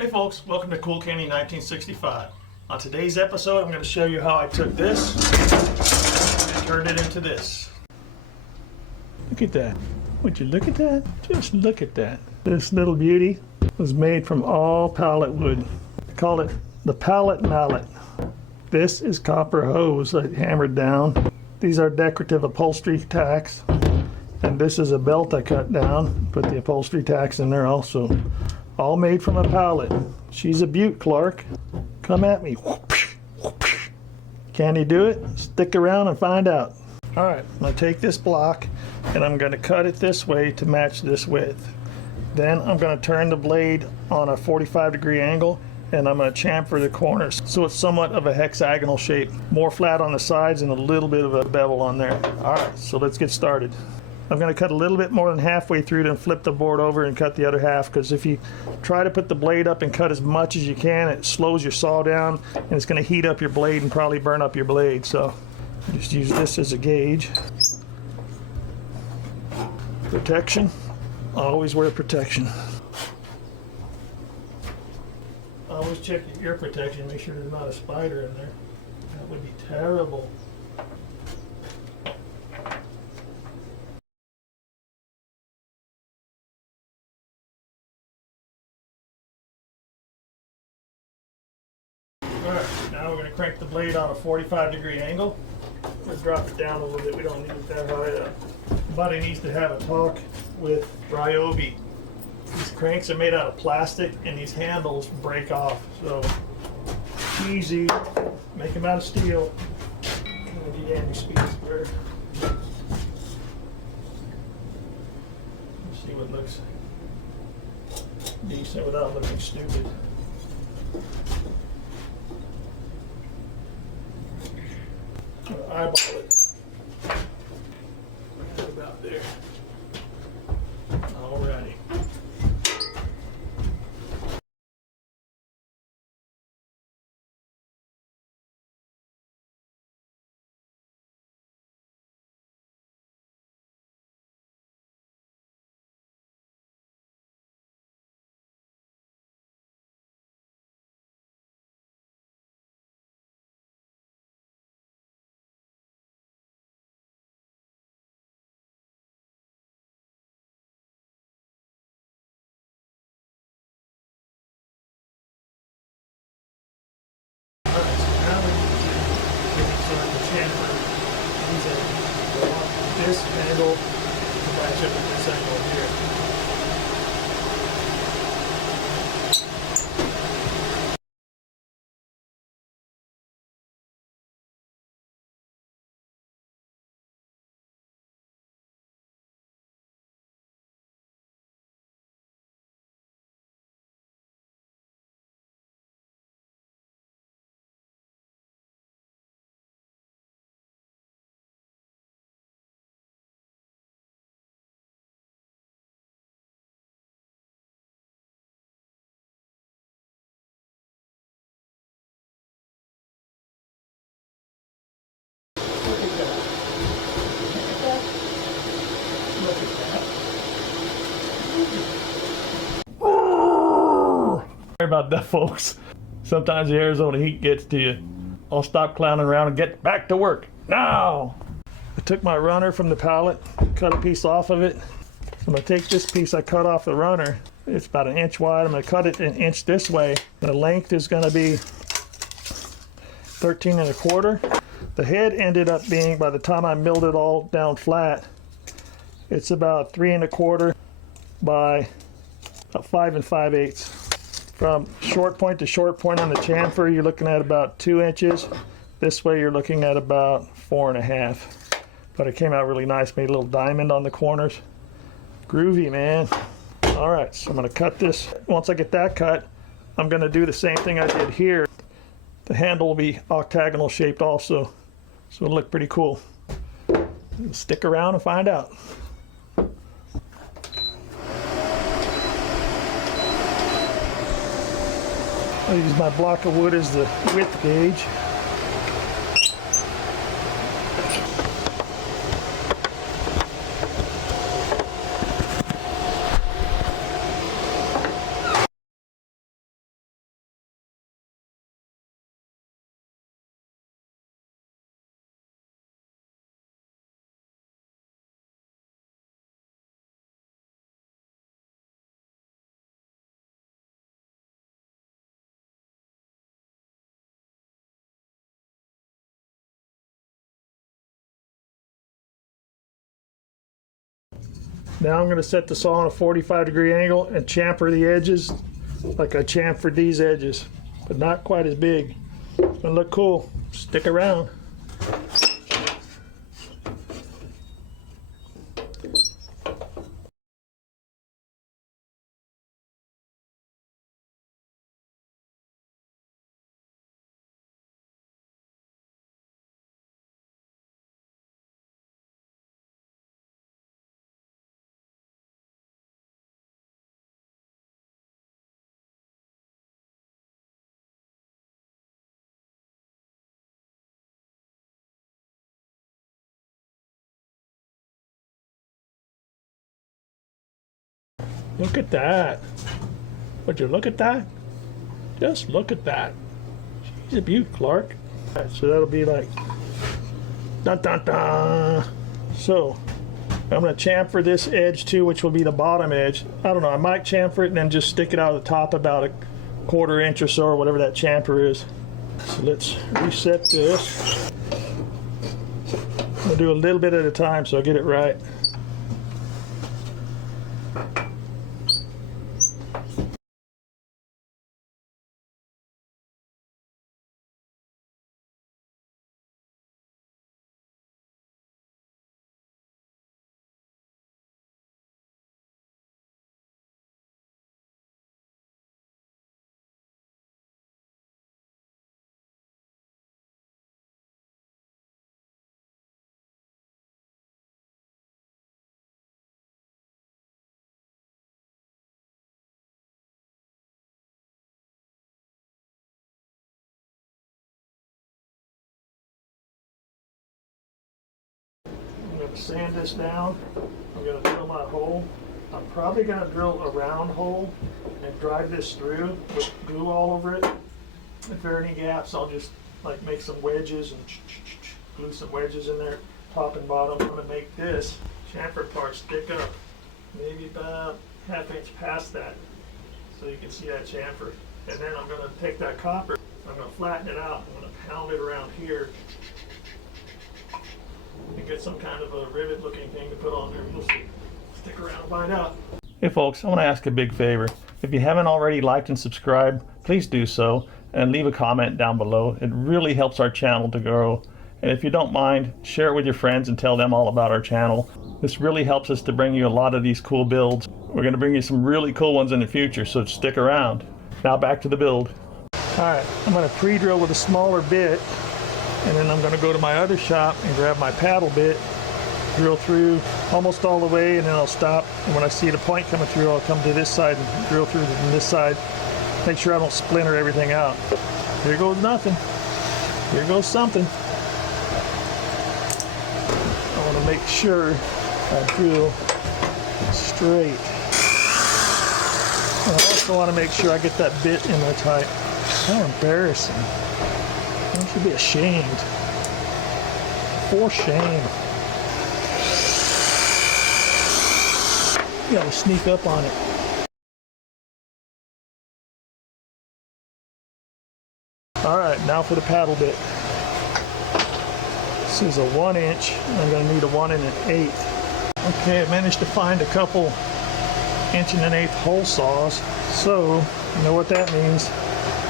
Hey folks, welcome to Cool Candy 1965. On today's episode, I'm going to show you how I took this and turned it into this. Look at that. Would you look at that? Just look at that. This little beauty was made from all pallet wood. I call it the Pallet Mallet. This is copper hose I hammered down. These are decorative upholstery tacks. And this is a belt I cut down. Put the upholstery tacks in there also. All made from a pallet. She's a beaut, Clark. Come at me. Can you do it? Stick around and find out. All right, I'm gonna take this block and I'm gonna cut it this way to match this width. Then I'm gonna turn the blade on a 45-degree angle and I'm gonna chamfer the corners so it's somewhat of a hexagonal shape. More flat on the sides and a little bit of a bevel on there. All right, so let's get started. I'm going to cut a little bit more than halfway through, then flip the board over and cut the other half, because if you try to put the blade up and cut as much as you can, it slows your saw down and it's going to heat up your blade and probably burn up your blade. So just use this as a gauge. Protection. Always wear protection. Always check your ear protection, make sure there's not a spider in there. That would be terrible. Alright, now we're going to crank the blade on a 45-degree angle. Let's drop it down a little bit, we don't need it that high. Somebody needs to have a talk with Ryobi. These cranks are made out of plastic and these handles break off. So, easy, make them out of steel. Let's see what looks decent without looking stupid. Eyeball it. Right about there. Alrighty. This angle to match up with this angle here. Sorry about that, folks. Sometimes the Arizona heat gets to you. I'll stop clowning around and get back to work now. I took my runner from the pallet, cut a piece off of it. I'm gonna take this piece I cut off the runner. It's about 1 inch wide. I'm gonna cut it 1 inch this way. The length is gonna be 13 1/4. The head ended up being, by the time I milled it all down flat, it's about 3 1/4 by about 5 5/8. From short point to short point on the chamfer, you're looking at about 2 inches. This way you're looking at about 4 1/2. But it came out really nice, made a little diamond on the corners. Groovy, man. All right, so I'm gonna cut this. Once I get that cut, I'm gonna do the same thing I did here. The handle will be octagonal shaped also, so it'll look pretty cool. Stick around and find out. I'll use my block of wood as the width gauge. Now I'm going to set the saw on a 45-degree angle and chamfer the edges like I chamfered these edges, but not quite as big. It's going to look cool. Stick around. Look at that. Would you look at that? Just look at that. She's a beaut, Clark. Right, so that'll be like, dun dun dun. So I'm going to chamfer this edge too, which will be the bottom edge. I don't know, I might chamfer it and then just stick it out of the top about a 1/4 inch or so, or whatever that chamfer is. So let's reset this. We'll do a little bit at a time so I get it right. I'm going to sand this down. I'm going to drill my hole. I'm probably going to drill a round hole and drive this through with glue all over it. If there are any gaps, I'll just like make some wedges and glue some wedges in there, top and bottom. I'm going to make this chamfer part stick up, maybe about 1/2 inch past that, so you can see that chamfer. And then I'm going to take that copper, I'm going to flatten it out. I'm going to pound it around here and get some kind of a rivet looking thing to put on there. We'll see. Stick around and find out. Hey folks, I want to ask a big favor. If you haven't already liked and subscribed, please do so and leave a comment down below. It really helps our channel to grow. And if you don't mind, share it with your friends and tell them all about our channel. This really helps us to bring you a lot of these cool builds. We're going to bring you some really cool ones in the future, so stick around. Now back to the build. Alright, I'm going to pre-drill with a smaller bit, and then I'm going to go to my other shop and grab my paddle bit, drill through almost all the way, and then I'll stop. And when I see the point coming through, I'll come to this side and drill through from this side. Make sure I don't splinter everything out. Here goes nothing. Here goes something. I want to make sure I drill straight. I also want to make sure I get that bit in there tight. How embarrassing. I should be ashamed. For shame. You gotta sneak up on it. Alright, now for the paddle bit. This is a 1 inch. I'm gonna need a 1 1/8. Okay, I managed to find a couple 1 1/8 hole saws. So, you know what that means.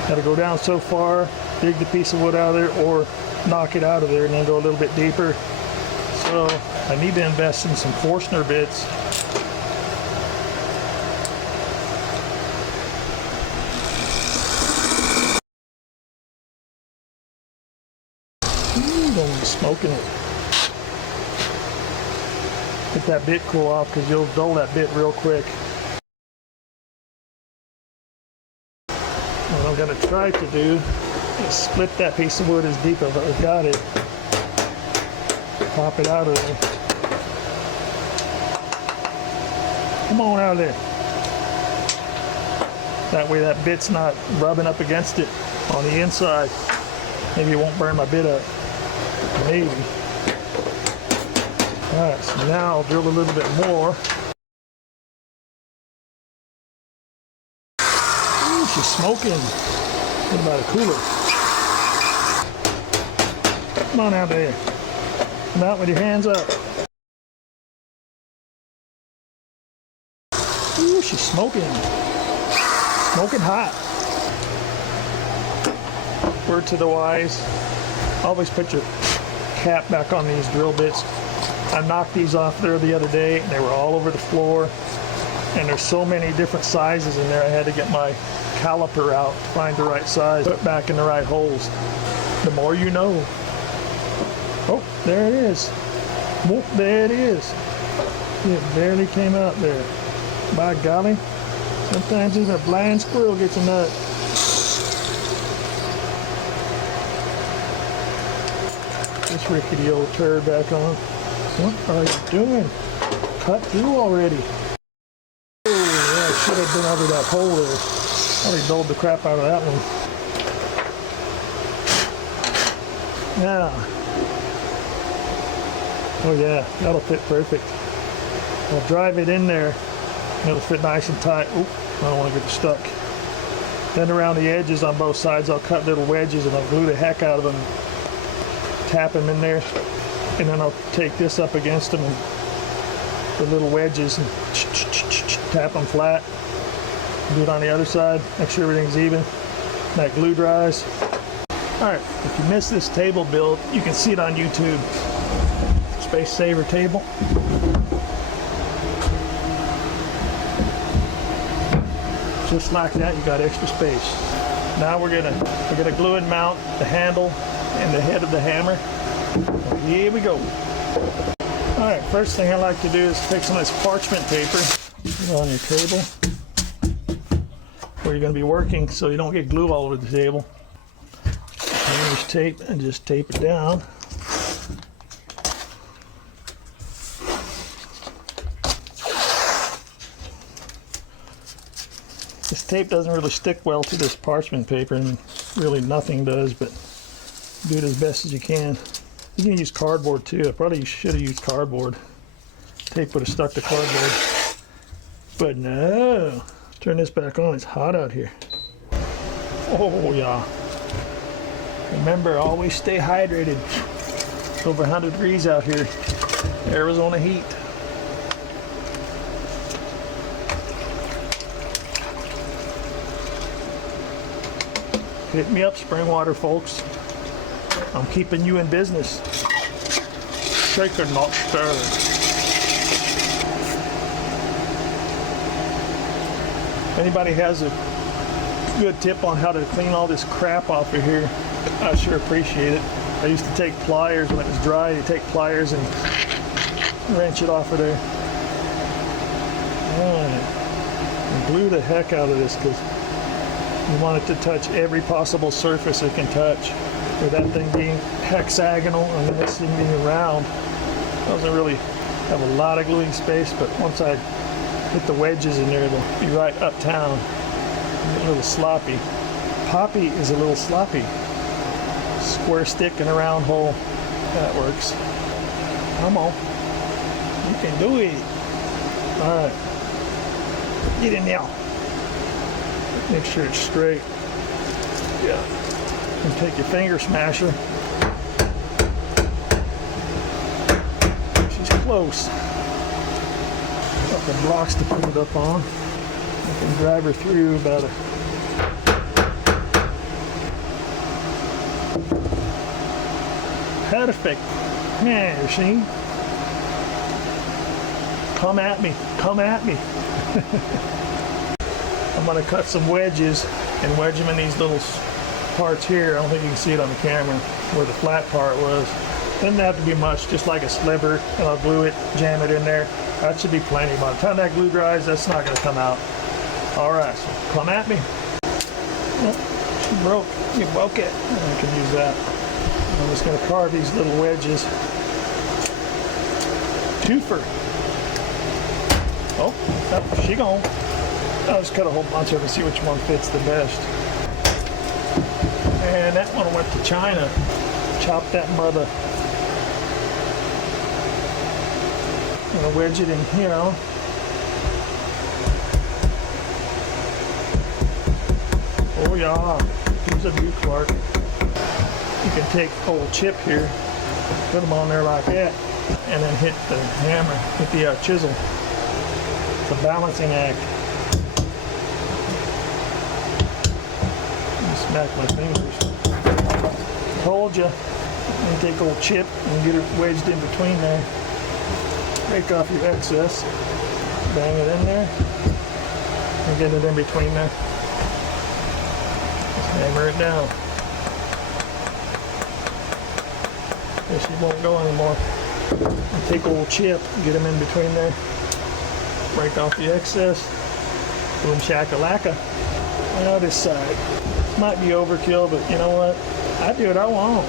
Gotta go down so far, dig the piece of wood out of there, or knock it out of there and then go a little bit deeper. So, I need to invest in some Forstner bits. Ooh, smoking it. Let that bit cool off because you'll dull that bit real quick. What I'm going to try to do is split that piece of wood as deep as I've got it. Pop it out of there. Come on out of there. That way that bit's not rubbing up against it on the inside. Maybe it won't burn my bit up. Maybe. Alright, so now I'll drill a little bit more. Ooh, she's smoking. What about a cooler? Come on out there. Come out with your hands up. she's smoking. Smoking hot. Word to the wise, always put your cap back on these drill bits. I knocked these off there the other day and they were all over the floor. And there's so many different sizes in there, I had to get my caliper out to find the right size, put it back in the right holes. The more you know. Oh, there it is. Whoop, there it is. It barely came out there. By golly, sometimes even a blind squirrel gets a nut. This rickety old turd back on. What are you doing? Cut through already. Oh, yeah, I should have been over that hole there. Probably dulled the crap out of that one. Now. Oh yeah, that'll fit perfect. I'll drive it in there. It'll fit nice and tight. Oop, I don't want to get stuck. Then around the edges on both sides, I'll cut little wedges and I'll glue the heck out of them. Tap them in there. And then I'll take this up against them and the little wedges and tap them flat. Do it on the other side. Make sure everything's even. That glue dries. Alright, if you missed this table build, you can see it on YouTube. Space saver table. Just like that, you got extra space. Now we're gonna glue and mount the handle and the head of the hammer. Here we go. All right, first thing I like to do is take some of this parchment paper, put it on your table where you're gonna be working, so you don't get glue all over the table. Painter's tape and just tape it down. This tape doesn't really stick well to this parchment paper, and really nothing does, but do it as best as you can. You can use cardboard too. I probably should have used cardboard. Tape would have stuck to cardboard. But no. Let's turn this back on. It's hot out here. Oh yeah. Remember, always stay hydrated. It's over 100 degrees out here. Arizona heat. Hit me up, spring water folks. I'm keeping you in business. Shaken, not stirred. If anybody has a good tip on how to clean all this crap off of here, I sure appreciate it. I used to take pliers when it was dry. You take pliers and wrench it off of there. Alright. And glue the heck out of this because you want it to touch every possible surface it can touch. With that thing being hexagonal and this thing being round, doesn't really have a lot of gluing space, but once I put the wedges in there, it'll be right uptown. A little sloppy. Poppy is a little sloppy. Square stick and a round hole. That works. Come on. You can do it. Alright. Get in there. Make sure it's straight. Yeah. And take your finger smasher. She's close. Got the blocks to put it up on. I can drive her through about a perfect. Yeah, see? Come at me. Come at me. I'm going to cut some wedges and wedge them in these little parts here. I don't think you can see it on the camera where the flat part was. Doesn't have to be much, just like a sliver, and I'll glue it, jam it in there. That should be plenty. By the time that glue dries, that's not going to come out. All right, so come at me. Oh, she broke. You broke it. I can use that. I'm just going to carve these little wedges. Twofer. Oh, she gone. I'll just cut a whole bunch of them and see which one fits the best. And that one went to China. Chop that mother. I'm gonna wedge it in here. Oh yeah, here's a view, Clark. You can take old chip here, put them on there like that, and then hit the hammer, hit the chisel. It's a balancing act. smack my fingers. Told you. And take old chip and get it wedged in between there. Break off your excess. Bang it in there. And get it in between there. Just hammer it down. This won't go anymore. And take old chip, get them in between there. Break off the excess. Boom shakalaka. Now this side. Might be overkill, but you know what? I do what I want.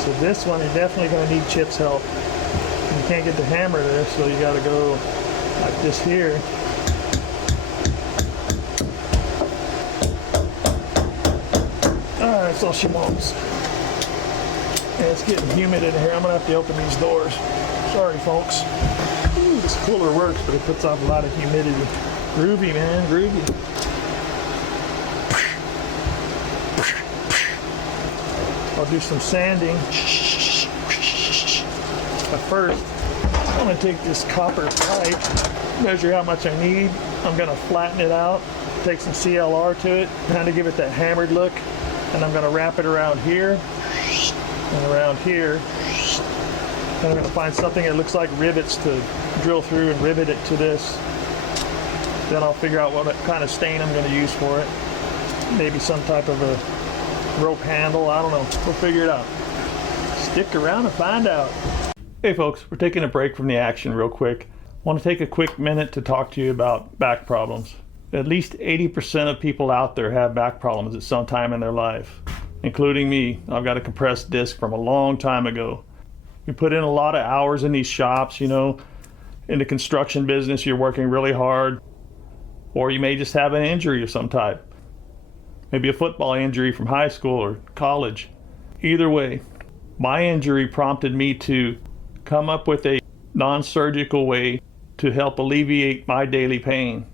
So this one, you're definitely going to need Chip's help. You can't get the hammer there, so you got to go like this here. Alright, that's all she wants. And it's getting humid in here. I'm going to have to open these doors. Sorry, folks. Ooh, this cooler works, but it puts off a lot of humidity. Groovy, man, groovy. I'll do some sanding. But first, I'm going to take this copper pipe, measure how much I need. I'm going to flatten it out, take some CLR to it, kind of give it that hammered look. And I'm going to wrap it around here and around here. And I'm going to find something that looks like rivets to drill through and rivet it to this. Then I'll figure out what kind of stain I'm going to use for it. Maybe some type of a rope handle, I don't know. We'll figure it out. Stick around and find out. Hey folks, we're taking a break from the action real quick. I want to take a quick minute to talk to you about back problems. At least 80% of people out there have back problems at some time in their life, including me. I've got a compressed disc from a long time ago. We put in a lot of hours in these shops, you know. In the construction business, you're working really hard, or you may just have an injury of some type. Maybe a football injury from high school or college. Either way, my injury prompted me to come up with a non-surgical way to help alleviate my daily pain.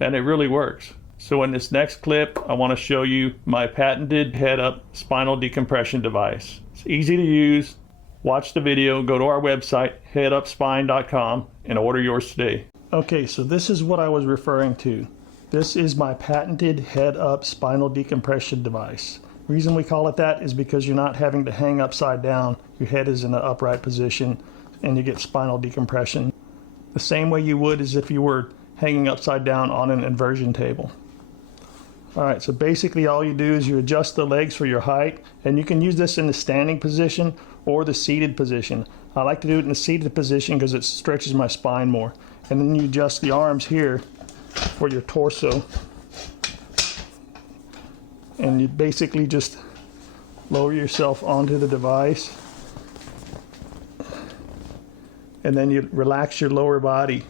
And it really works. So in this next clip, I want to show you my patented head-up spinal decompression device. It's easy to use. Watch the video, go to our website, headupspine.com, and order yours today. Okay, so this is what I was referring to. This is my patented head-up spinal decompression device. The reason we call it that is because you're not having to hang upside down. Your head is in an upright position, and you get spinal decompression the same way you would as if you were hanging upside down on an inversion table. Alright, so basically all you do is you adjust the legs for your height, and you can use this in the standing position or the seated position. I like to do it in the seated position because it stretches my spine more. And then you adjust the arms here for your torso. And you basically just lower yourself onto the device. And then you relax your lower body.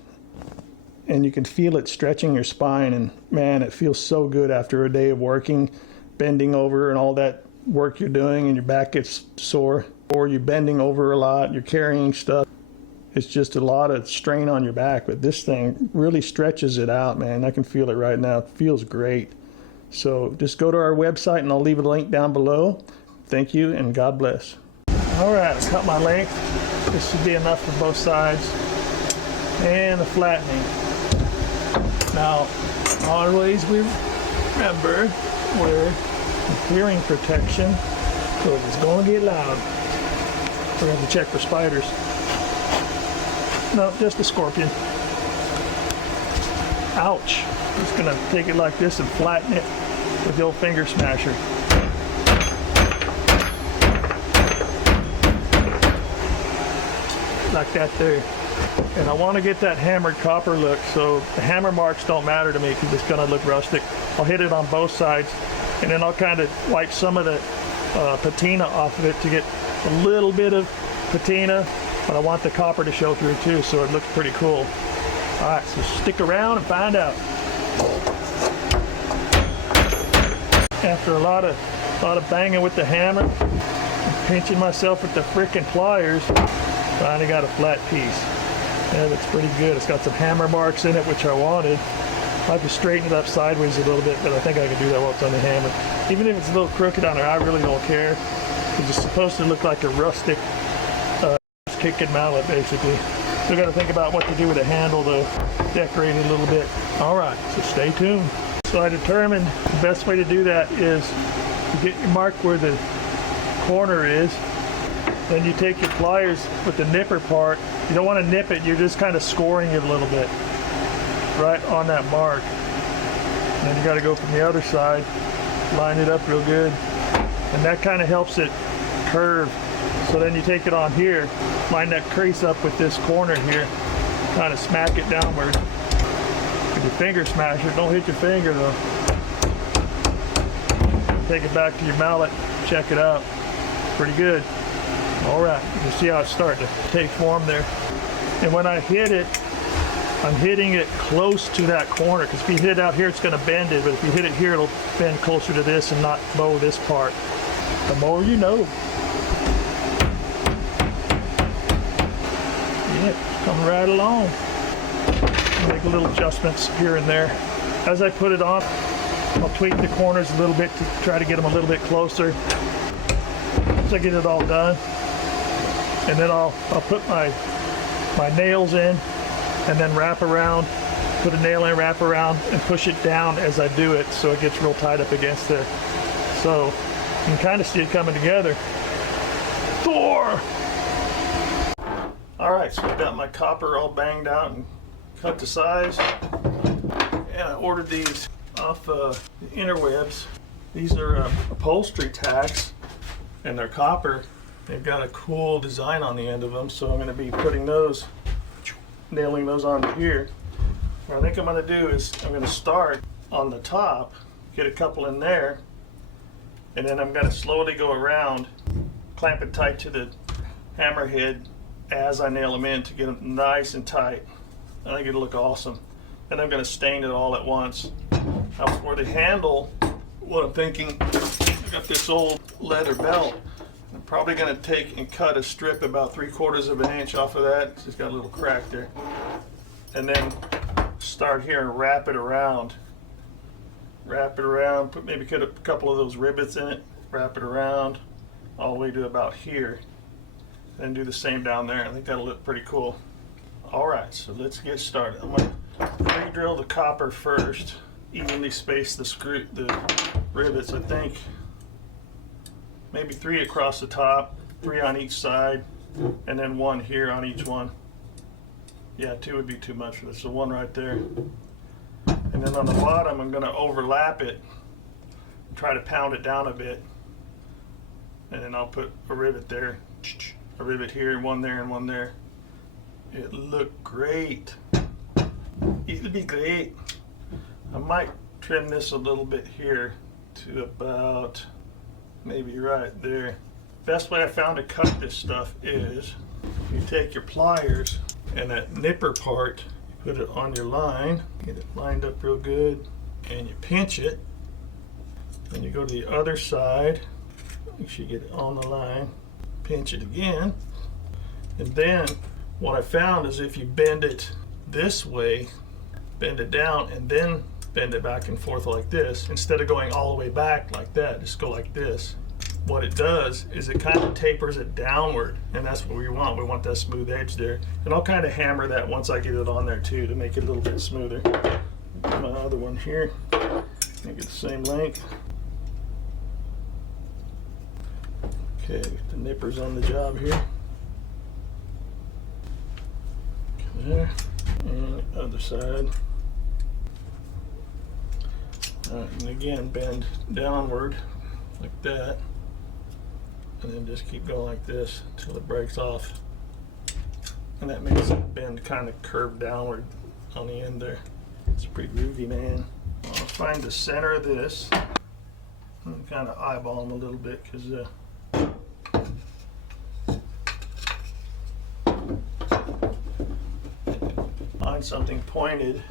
And you can feel it stretching your spine, and man, it feels so good after a day of working, bending over and all that work you're doing, and your back gets sore, or you're bending over a lot, you're carrying stuff. It's just a lot of strain on your back, but this thing really stretches it out, man. I can feel it right now. It feels great. So just go to our website, and I'll leave a link down below. Thank you, and God bless. All right, I cut my length. This should be enough for both sides. And the flattening. Now, always remember wear hearing protection, because it's going to get loud. We're going to have to check for spiders. No, just a scorpion. Ouch. Just going to take it like this and flatten it with the old finger smasher. Like that there. And I want to get that hammered copper look, so the hammer marks don't matter to me because it's going to look rustic. I'll hit it on both sides, and then I'll kind of wipe some of the patina off of it to get a little bit of patina, but I want the copper to show through too, so it looks pretty cool. All right, so stick around and find out. After a lot of banging with the hammer, and pinching myself with the frickin' pliers, finally got a flat piece. Yeah, it looks pretty good. It's got some hammer marks in it, which I wanted. I have to straighten it up sideways a little bit, but I think I can do that while it's on the hammer. Even if it's a little crooked on there, I really don't care. Because it's supposed to look like a rustic kicking mallet, basically. Still got to think about what to do with the handle to decorate it a little bit. All right, so stay tuned. So I determined the best way to do that is to get your mark where the corner is. Then you take your pliers with the nipper part. You don't want to nip it, you're just kind of scoring it a little bit right on that mark. And then you got to go from the other side, line it up real good. And that kind of helps it curve. So then you take it on here, line that crease up with this corner here, kind of smack it downward. With your finger smasher, don't hit your finger though. Take it back to your mallet, check it out. Pretty good. All right, you can see how it's starting to take form there. And when I hit it, I'm hitting it close to that corner, because if you hit it out here, it's going to bend it, but if you hit it here, it'll bend closer to this and not bow this part. The more you know. Yeah, coming right along. Make a little adjustments here and there. As I put it on, I'll tweak the corners a little bit to try to get them a little bit closer. Once I get it all done, and then I'll put my nails in and then wrap around, put a nail in, wrap around, and push it down as I do it so it gets real tight up against there. So you can kind of see it coming together. Thor! All right, so I got my copper all banged out and cut to size. And I ordered these off the interwebs. These are upholstery tacks, and they're copper. They've got a cool design on the end of them, so I'm going to be putting those, nailing those onto here. What I think I'm going to do is I'm going to start on the top, get a couple in there, and then I'm going to slowly go around, clamp it tight to the hammerhead as I nail them in to get them nice and tight. I think it'll look awesome. And I'm going to stain it all at once. Now for the handle, what I'm thinking, I got this old leather belt. I'm probably going to take and cut a strip about 3/4 of an inch off of that. It's just got a little crack there. And then start here and wrap it around. Wrap it around, maybe cut a couple of those rivets in it, wrap it around all the way to about here. Then do the same down there. I think that'll look pretty cool. All right, so let's get started. I'm going to pre-drill the copper first, evenly space the rivets, I think. Maybe 3 across the top, 3 on each side, and then 1 here on each one. Yeah, 2 would be too much for this, so 1 right there. And then on the bottom, I'm going to overlap it, try to pound it down a bit, and then I'll put a rivet there, a rivet here, and 1 there, and 1 there. It looked great. It'll be great. I might trim this a little bit here to about maybe right there. Best way I found to cut this stuff is you take your pliers and that nipper part, you put it on your line, get it lined up real good, and you pinch it. Then you go to the other side, make sure you get it on the line, pinch it again, and then what I found is if you bend it this way, bend it down, and then bend it back and forth like this, instead of going all the way back like that, just go like this. What it does is it kind of tapers it downward, and that's what we want. We want that smooth edge there. And I'll kind of hammer that once I get it on there too to make it a little bit smoother. My other one here, make it the same length. Okay, the nipper's on the job here. There, and the other side. Alright, and again bend downward like that, and then just keep going like this until it breaks off, and that makes it bend kind of curve downward on the end there. It's pretty groovy, man. I'll find the center of this and kind of eyeball them a little bit, because find something pointed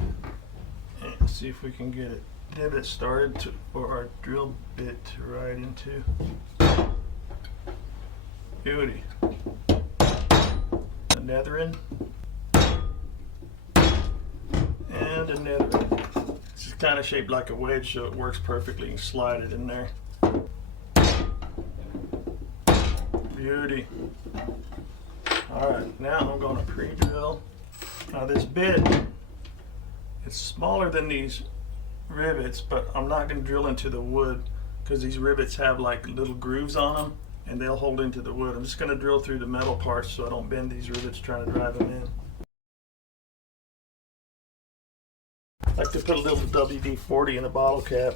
and see if we can get it divot started to, or our drill bit to ride into. Beauty. A nethering and a nethering. It's kind of shaped like a wedge, so it works perfectly. You can slide it in there. Beauty. Alright, now I'm going to pre-drill. Now this bit, it's smaller than these rivets, but I'm not going to drill into the wood because these rivets have like little grooves on them and they'll hold into the wood. I'm just going to drill through the metal parts so I don't bend these rivets trying to drive them in. I like to put a little WD-40 in a bottle cap.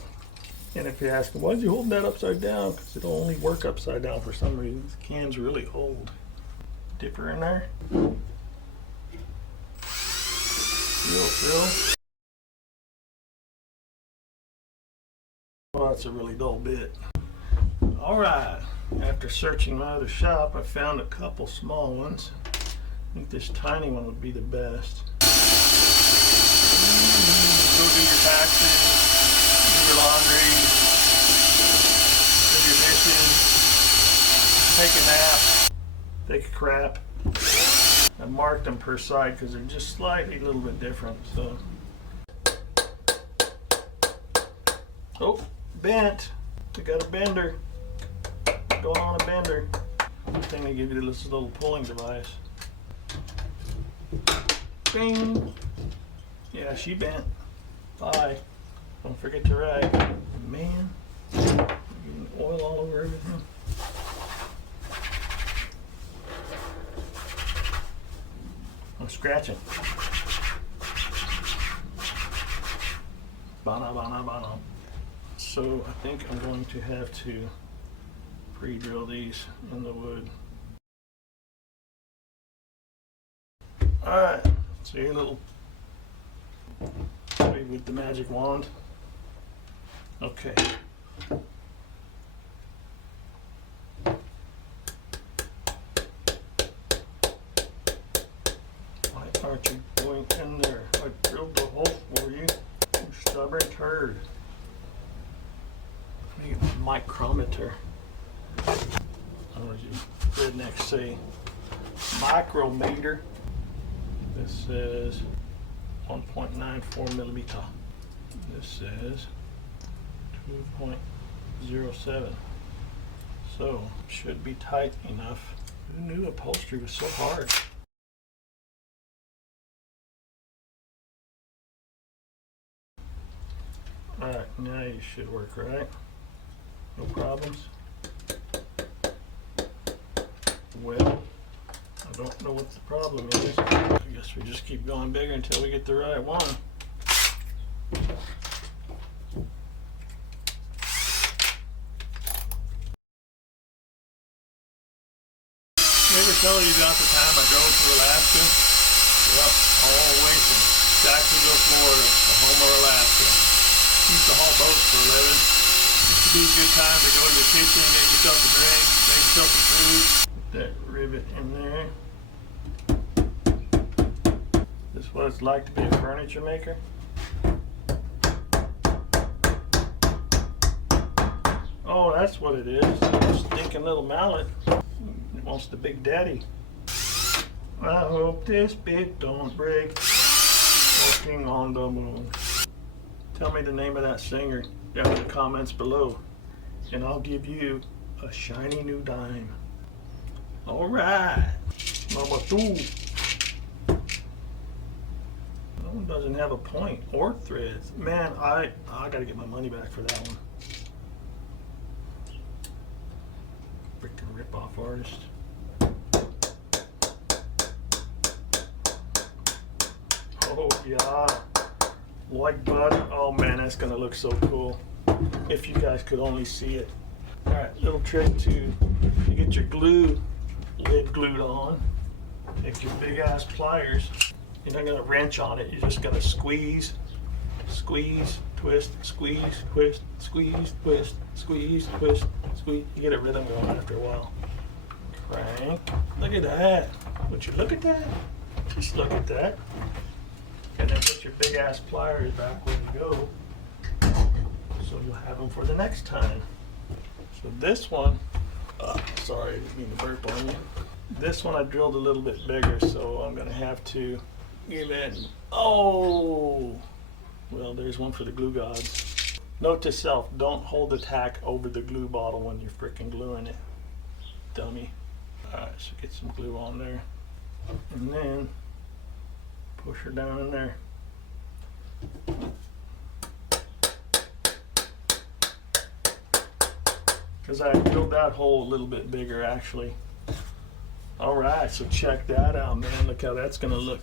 And if you're asking, why did you hold that upside down? Because it'll only work upside down for some reason. This can's really old. Dipper in there. Fill. Oh, that's a really dull bit. Alright, after searching my other shop, I found a couple small ones. I think this tiny one would be the best. Go do your taxes, do your laundry, do your dishes, take a nap, take a crap. I marked them per side because they're just slightly a little bit different. So, oh, bent. We got a bender. Going on a bender. Good thing they give you this little pulling device. Bing. Yeah, she bent. Bye. Don't forget to rag. Man, getting oil all over everything. I'm scratching. Bana, bana, bana. So I think I'm going to have to pre-drill these in the wood. Alright, so your little play with the magic wand. Okay. Why aren't you going in there? I drilled the hole for you. You stubborn turd. Let me get my micrometer. What does you rednecks say? Micrometer. This says 1.94 millimeter. This says 2.07. So should be tight enough. Who knew upholstery was so hard? Alright, now you should work, right? No problems. Well, I don't know what the problem is. I guess we just keep going bigger until we get the right one. You ever tell you about the time I drove to Alaska? Yep, all the way from Jacksonville, Florida to Homer, Alaska. Used to haul boats for a living. Used to be a good time to go to the kitchen, get yourself a drink, make yourself some food. Put that rivet in there. This is what it's like to be a furniture maker. Oh, that's what it is. Stinking little mallet. It wants the big daddy. I hope this bit don't break. Walking on the moon. Tell me the name of that singer down in the comments below, and I'll give you a shiny new dime. All right, number 2. That one doesn't have a point or threads. Man, I gotta get my money back for that one. Freaking rip-off artist. Oh yeah. Like butter. Oh man, that's gonna look so cool. If you guys could only see it. Alright, little trick to you get your glue lid glued on. Take your big ass pliers. You're not gonna wrench on it, you're just gonna squeeze, squeeze, twist, squeeze, twist, squeeze, twist, squeeze, twist, squeeze. You get a rhythm going after a while. Crank. Look at that. Would you look at that? Just look at that. And then put your big ass pliers back where you go, so you'll have them for the next time. So this one, sorry, I didn't mean to burp on you. This one I drilled a little bit bigger, so I'm gonna have to give it. Oh, well, there's one for the glue gods. Note to self: don't hold the tack over the glue bottle when you're freaking gluing it, dummy. All right, so get some glue on there. and then push her down in there. Because I drilled that hole a little bit bigger actually. All right, so check that out, man. Look how that's gonna look.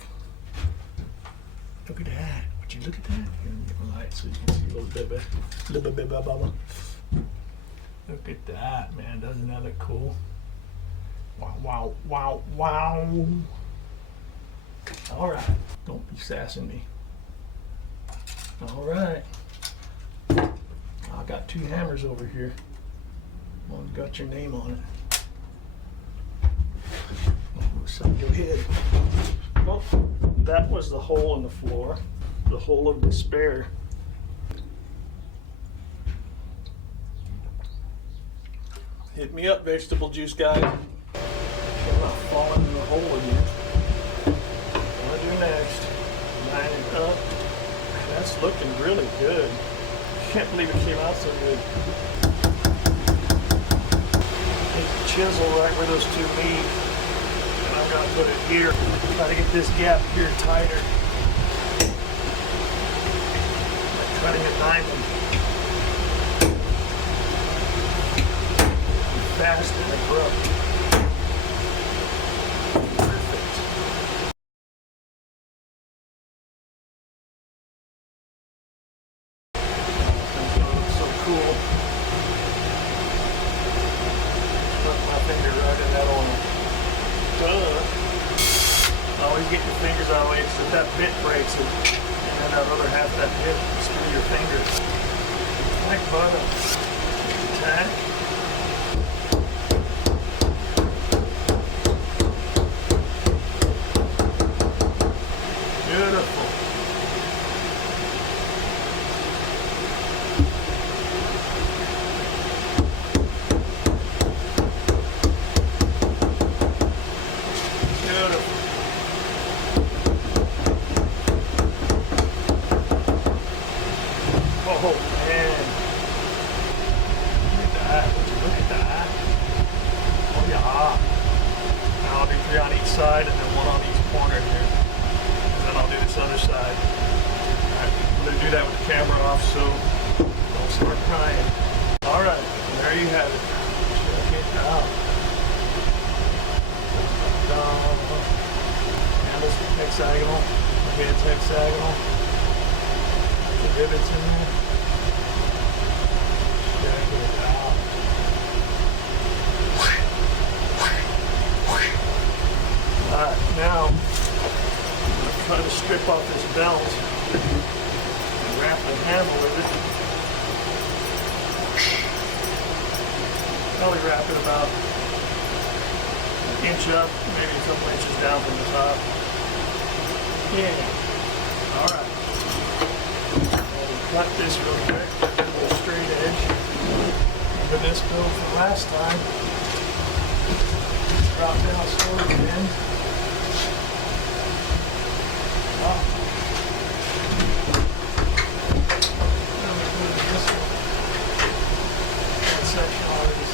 Look at that. Would you look at that? Here, let me get my light so you can see a little bit of Look at that, man. Doesn't that look cool? Wow, wow, wow, wow. All right, don't be sassing me. All right. I got 2 hammers over here. One's got your name on it. Side your head. Well, that was the hole in the floor, the hole of despair. Hit me up, vegetable juice guy. I'm not falling in the hole again. What do I do next? Line it up. That's looking really good. Can't believe it came out so good. Hit the chisel right where those 2 meet. I'm going to put it here. Try to get this gap here tighter. Like cutting a diamond. Fast and abrupt. Perfect. That's going to look so cool. Put my finger right in that oil. Always get your fingers out of the way so that bit breaks it. And then that other half of that bit is through your fingers. Like butter. Okay. Beautiful. Oh man, look at that, look at that. Oh yeah. Now I'll do 3 on each side and then 1 on each corner here. And then I'll do this other side. Alright, I'm going to do that with the camera off so don't start crying. Alright, there you have it. Check it out. Handles hexagonal, head's hexagonal. The rivets in there. Check it out. Alright, now I'm going to try to strip off this belt and wrap the handle with it. Probably wrap it about 1 inch up, maybe a couple inches down from the top. Yeah. Alright. Cut this real quick, get a little straight edge. Remember this build from last time. Drop down slowly again. Oh. Now we put it in this one. That section already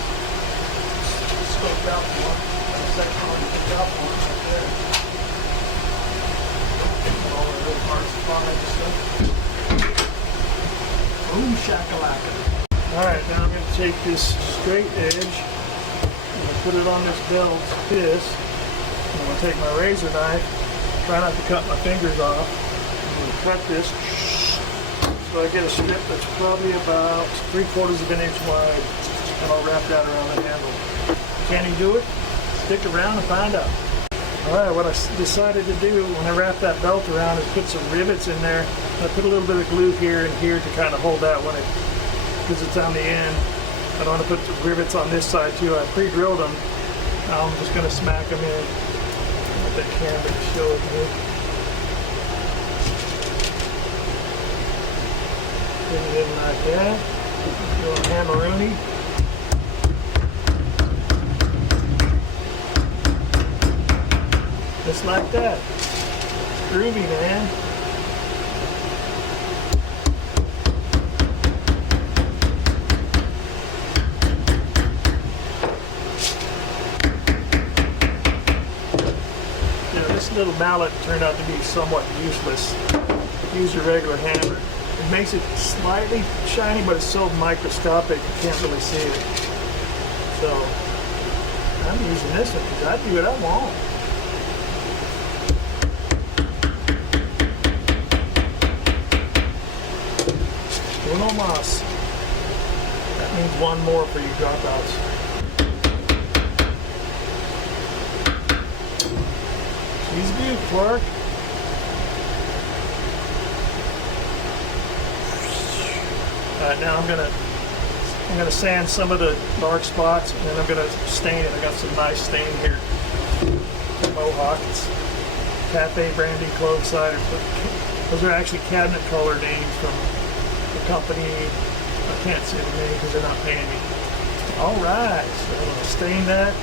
scoped out for. That section already scoped out for right there. All the little parts behind the stuff. Boom shakalaka. Alright, now I'm going to take this straight edge and put it on this belt, this. I'm going to take my razor knife, try not to cut my fingers off. I'm going to cut this so I get a strip that's probably about 3/4 of an inch wide, and I'll wrap that around the handle. Can you do it? Stick around and find out. Alright, what I decided to do when I wrapped that belt around is put some rivets in there. I put a little bit of glue here and here to kind of hold that when it, because it's on the end. I want to put the rivets on this side too. I pre-drilled them. Now I'm just going to smack them in with that camera to show it here. Put it in like that. Do a hammeroonie. Just like that. Groovy, man. little mallet turned out to be somewhat useless. Use your regular hammer. It makes it slightly shiny, but it's so microscopic you can't really see it. So I'm using this one because I do it at home. Uno más. That means one more for you dropouts. She's good, Clark. Alright, now I'm gonna sand some of the dark spots, and then I'm gonna stain it. I got some nice stain here. Mohawk. It's Cafe Brandy Clove Cider. Those are actually cabinet color names from the company. I can't say the name because they're not paying me. Alright, so I'm gonna stain that.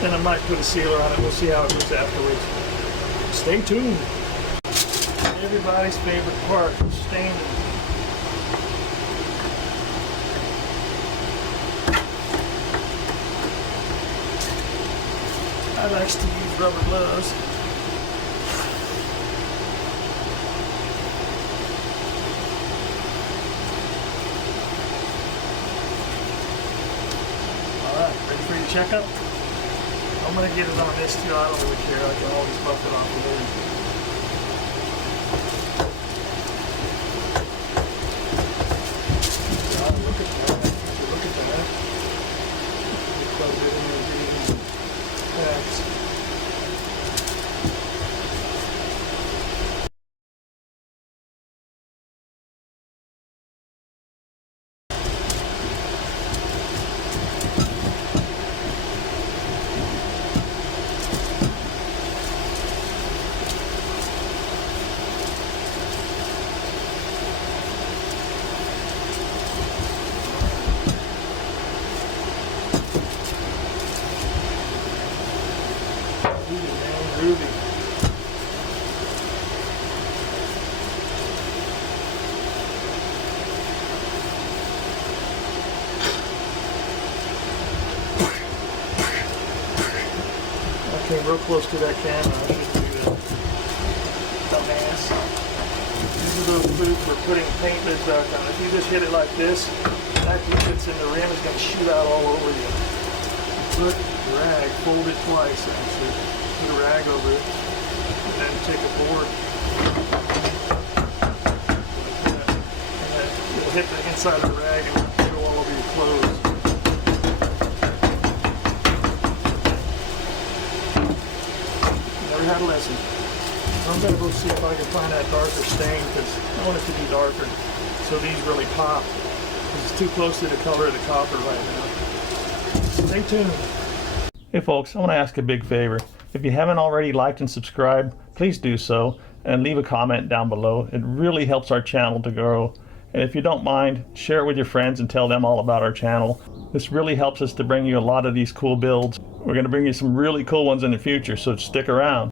Then I might put a sealer on it. We'll see how it goes afterwards. Stay tuned. Everybody's favorite part, staining. I like to use rubber gloves. Alright, ready for your checkup? I'm going to get it on this too. I don't really care. I can always buff it off the lid. Look at that. Look at that. Plug it in there. Thanks. Groovy. I came real close to that camera. I shouldn't do that. Dumbass. These are those boots for putting paint lids back on. If you just hit it like this, that gets in the rim, it's going to shoot out all over you. Put rag, fold it twice actually. Put a rag over it, and then take a board like that, and then it'll hit the inside of the rag and go all over your clothes. Never had a lesson. I'm going to go see if I can find that darker stain because I want it to be darker so these really pop. It's too close to the color of the copper right now. Stay tuned. Hey folks, I want to ask a big favor. If you haven't already liked and subscribed, please do so and leave a comment down below. It really helps our channel to grow. And if you don't mind, share it with your friends and tell them all about our channel. This really helps us to bring you a lot of these cool builds. We're going to bring you some really cool ones in the future, so stick around.